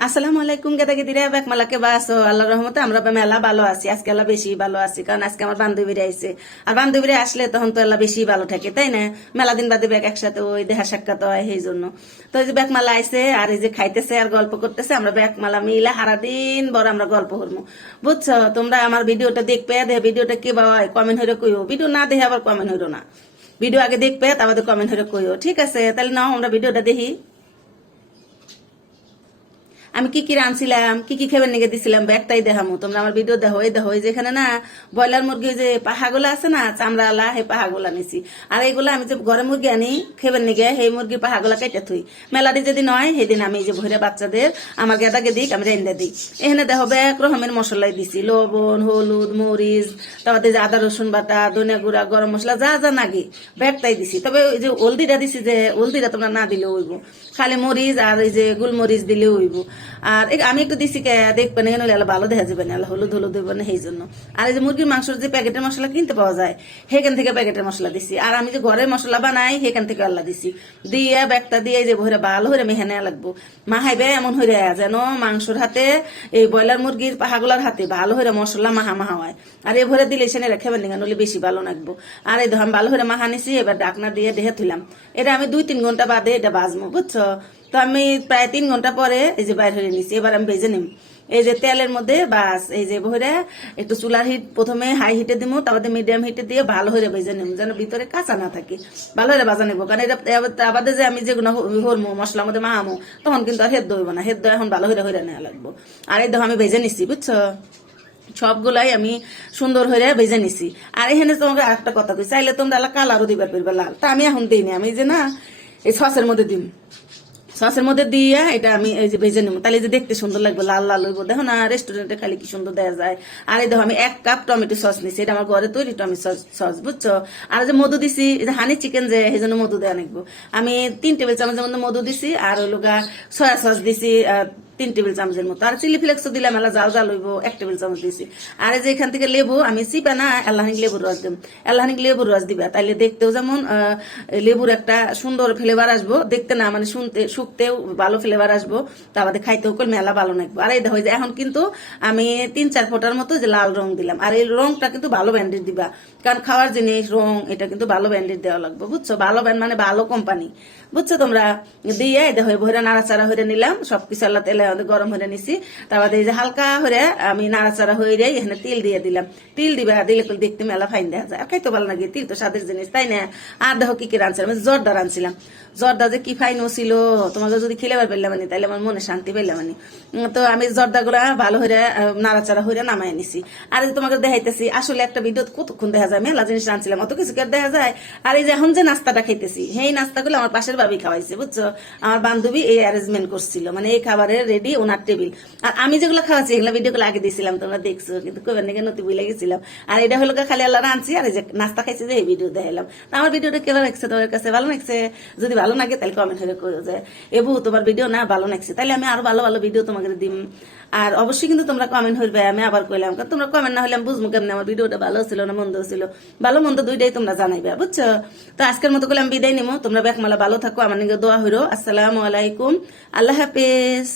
আসসালামু আলাইকুম, গেদা গেদিরা বেক মালাকে বাসো আল্লাহ রহমতে আমরা মেলা ভালো আছি। আজকে আল্লাহ বেশি ভালো আছি, কারণ আজকে আমার বান্ধবীরা আইছে। আর বান্ধবীরা আসলে তখন তো আল্লাহ বেশি ভালো থাকে, তাই না? মেলা দিন বাদে ব্যাগ একসাথে, ওই দেহা সাক্ষাৎ হয়, সেই জন্য। তো এই যে ব্যাগ মালা আইছে, আর এই যে খাইতেছে, আর গল্প করতেছে, আমরা ব্যাগ মালা মিলে সারা দিন বড় আমরা গল্প করব। বুঝছ? তোমরা আমার ভিডিওটা দেখবে দেখে ভিডিওটা কে বা কমেন্ট হইরে কইও। ভিডিও না দেখে আবার কমেন্ট হইরো না। ভিডিও আগে দেখবে তারপরে কমেন্ট হইরে কইও। ঠিক আছে? তাহলে নাও, আমরা ভিডিওটা দেখি। আমি কি কি রাঁধছিলাম, কি কি খেবার নিয়ে দিছিলাম ব্যাগটাই দেখামো। তোমরা আমার ভিডিও দেখো, এই দেখো যেখানে না, ব্রয়লার মুরগি যে পাহাগুলো আছে না চামড়ালা সেই পাহাগুলা নিছি। আর এইগুলো আমি যে ঘরে মুরগি আনি খেবার নিগে, সেই মুরগির পাহাগুলা কেটে থুই। মেলাটি যদি হয় সেদিন আমি যে ভরে বাচ্চাদের, আমার গেদা গেদিক আমি রেন্দা দিই এখানে দেখো ব্যাগ রকমের মশলাই দিছি, লবণ, হলুদ, মরিচ, তারপরে যে আদা, রসুন বাটা, ধনিয়া গুঁড়া, গরম মশলা, যা যা নাগে, ব্যাগটাই দিছি। তবে ওই যে হলদিটা দিছি যে, হলদিটা তোমরা না দিলে হইব। খালি মরিচ আর এই যে গুলমরিচ দিলে হইব। আর আমি একটু দিছি দেখবেন, এখানে হলে ভালো দেখা যাবে না হলুদ হলুদ দেবেন সেই জন্য। আর এই যে মুরগির মাংসের যে প্যাকেটের মশলা কিনতে পাওয়া যায়, সেখান থেকে প্যাকেটের মশলা দিছি। আর আমি যে ঘরের মশলা বানাই, সেখান থেকে আল্লাহ দিছি। দিয়ে, ব্যাগটা দিয়ে, এই যে ভরে ভালো হয়ে মেহানে লাগবো। মাহাইবে এমন হয়ে যেন মাংসর হাতে, এই ব্রয়লার মুরগির পাহাগুলার হাতে ভালো হয়ে মশলা মাহা মাহা হয়। আর এ ভরে দিলে সেনে রেখে বেন নলে বেশি ভালো লাগবো। আর এই ধর ভালো হয়ে মাহা নিছি, এবার ডাকনা দিয়ে দেহে থইলাম। এটা আমি দুই তিন ঘণ্টা বাদে এটা বাজবো বুঝছ? তো আমি প্রায় তিন ঘণ্টা পরে এই যে বাইর হয়ে নিছি, এবার আমি ভেজে নিম। এই যে তেলের মধ্যে বাস, এই যে ভরে একটু চুলার হিট প্রথমে হাই হিটে দিব তারপরে মিডিয়াম হিটে দিয়ে ভালো হয়ে ভেজে নিম, যেন ভিতরে কাঁচা না থাকে। ভালো হয়ে ভাজা নেব, কারণ এটা আবাদে যে আমি যেগুলো হরমো, মশলার মধ্যে মাহামো তখন কিন্তু আর হেদ্দ হইব না। হেদ্দ এখন ভালো হয়ে হয়ে নেওয়া লাগবো। আর এই দেখো আমি ভেজে নিচ্ছি বুঝছ? সবগুলাই আমি সুন্দর হয়ে ভেজে নিছি। আর এখানে তোমাকে একটা কথা কই, চাইলে তোমরা কালারও দিবার পারবে লাল। তা আমি এখন দিইনি, আমি যে না এই সসের মধ্যে দিম। সসের মধ্যে দিয়া এটা আমি এই যে ভেজে নেব। তাহলে যে দেখতে সুন্দর লাগবে, লাল লাল হইব। দেখো না রেস্টুরেন্টে খালি কি সুন্দর দেওয়া যায়। আর এই দেখো, আমি এক কাপ টমেটো সস নিছি। এটা আমার ঘরে তৈরি টমেটো সস সস বুঝছ? আর যে মধু দিছি যে হানি চিকেন যে এই জন্য মধু দেওয়া লাগবো আমি তিন টেবিল চামচের মধ্যে মধু দিছি, আর ওই লোকা সয়া সস দিছি তিন টেবিল চামচের মতো। আর চিলি ফ্লেক্সও দিলাম এলা জাল জাল হইব, এক টেবিল চামচ দিছি। আর যে এখান থেকে লেবু, আমি চিপা না এলাহানিক লেবুর রস দিম। এলাহানিক লেবুর রস দিবা। তাইলে দেখতেও যেমন লেবুর একটা সুন্দর ফ্লেভার আসব। দেখতে না মানে শুনতে, শুকতেও ভালো ফ্লেভার আসব। তারপরে খাইতেও কল মেলা ভালো লাগবে আর এই এই যে এখন কিন্তু আমি তিন চার ফোটার মতো যে লাল রং দিলাম। আর এই রংটা কিন্তু ভালো ব্যান্ডেড দিবা। কারণ খাওয়ার জিনিস, রং, এটা কিন্তু ভালো ব্যান্ডেড দেওয়া লাগবে। বুঝছ? ভালো ব্যান্ড মানে ভালো কোম্পানি বুঝছ তোমরা? দিয়ে এই দেখো ভরে নাড়াচাড়া হয়ে নিলাম। সবকিছু আল্লাহ তেলে আমাদের গরম হয়ে নিছি। তারপরে এই যে হালকা হয়ে আমি নাড়াচাড়া হয়ে রে এখানে তিল দিয়ে দিলাম। তিল দিবা, দিলে দেখতে মেলা ফাইন দেখা যায়। খাইতে ভালো লাগে, তিল তো স্বাদের জিনিস, তাই না? আর দেখো কি কি রাঁধছিলাম জর্দা রাঁধছিলাম। জর্দা যে কি ফাইন ছিল, তোমাকে যদি খেলেবার পেলাম মানে তাহলে আমার মনে শান্তি পেলাম মানে তো আমি জর্দা গুলা ভালো হয়ে নাড়াচাড়া হয়ে নামাই নিছি। আর তোমাকে দেখাইতেছি, আসলে একটা ভিডিও কতক্ষণ দেখা যায়, মেলা জিনিস রাঁধছিলাম, অত কিছু দেখা যায়? আর এই যে এখন যে নাস্তাটা খাইতেছি, সেই নাস্তাগুলো আমার পাশের ভাবি খাওয়াইছে, বুঝছ? আমার বান্ধবী এই অ্যারেঞ্জমেন্ট করছিল মানে এই খাবারের রেডি ওনার টেবিল আর আমি যেগুলো খাওয়াচ্ছি, এগুলো ভিডিওগুলো আগে দিয়েছিলাম, তোমরা দেখছ, কিন্তু কবেন নাকি নতি বুঝলে গেছিলাম। আর এটা হলো খালি আল্লাহ রাঁধছি আর এই যে নাস্তা খাইছি যে এই ভিডিও দেখালাম তো আমার ভিডিওটা কেমন লাগছে? তোমার কাছে ভালো লাগছে? যদি ভালো লাগে, তাহলে কমেন্ট করে করো যে, এবু, তোমার ভিডিও না ভালো লাগছে? তাহলে আমি আরও ভালো ভালো ভিডিও তোমাকে দিম। আর অবশ্যই কিন্তু তোমরা কমেন্ট হইবে, আমি আবার কইলাম, কারণ তোমরা কমেন্ট না হলে আমি বুঝব কেমন আমার ভিডিওটা ভালো ছিল না মন্দ ছিল। ভালো মন্দ দুইটাই তোমরা জানাইবে, বুঝছ? তো আজকের মতো করে আমি বিদায় নিবো তোমরা বেকমালা ভালো থাকো, আমার নিকে দোয়া হইরো। আসসালামু আলাইকুম। আল্লাহ হাফেজ।